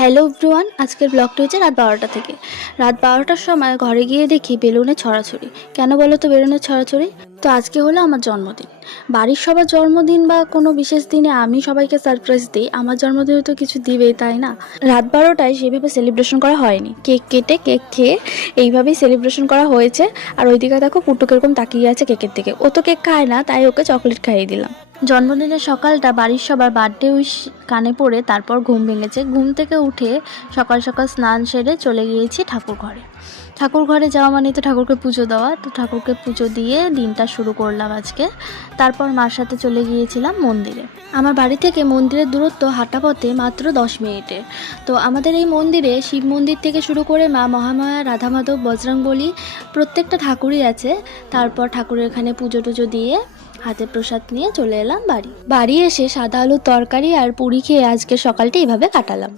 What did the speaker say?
Hello everyone, আজকের ব্লগটা হচ্ছে রাত 12টা থেকে। রাত 12টার সময় ঘরে গিয়ে দেখি বেলুনের ছড়াছড়ি। কেন বলো তো বেলুনের ছড়াছড়ি? তো আজকে হলো আমার জন্মদিন। বাড়ির সবার জন্মদিন বা কোনো বিশেষ দিনে আমি সবাইকে সারপ্রাইজ দিই, আমার জন্মদিনে তো কিছু দিবেই, তাই না? রাত 12টায় সেভাবে সেলিব্রেশন করা হয়নি, কেক কেটে কেক খেয়ে এইভাবেই সেলিব্রেশন করা হয়েছে। আর ওইদিকে দেখো পুটু কিরকম তাকিয়ে আছে কেকের দিকে। ও তো কেক খায় না, তাই ওকে চকলেট খাইয়ে দিলাম। জন্মদিনের সকালটা বাড়ির সবার বার্থডে উইশ কানে পড়ে তারপর ঘুম ভেঙেছে। ঘুম থেকে উঠে সকাল সকাল স্নান সেরে চলে গিয়েছি ঠাকুর ঘরে। ঠাকুর ঘরে যাওয়া মানে তো ঠাকুরকে পুজো দেওয়া, তো ঠাকুরকে পুজো দিয়ে দিনটা শুরু করলাম আজকে। তারপর মার সাথে চলে গিয়েছিলাম মন্দিরে। আমার বাড়ি থেকে মন্দিরের দূরত্ব হাঁটা পথে মাত্র 10 মিনিটের। তো আমাদের এই মন্দিরে শিব মন্দির থেকে শুরু করে মা মহামায়া, রাধা মাধব, বজরংবলী প্রত্যেকটা ঠাকুরই আছে। তারপর ঠাকুরের এখানে পুজো টুজো দিয়ে হাতে প্রসাদ নিয়ে চলে এলাম বাড়ি। বাড়ি এসে সাদা আলুর তরকারি আর পুরি খেয়ে আজকের সকালটা এইভাবে কাটালাম।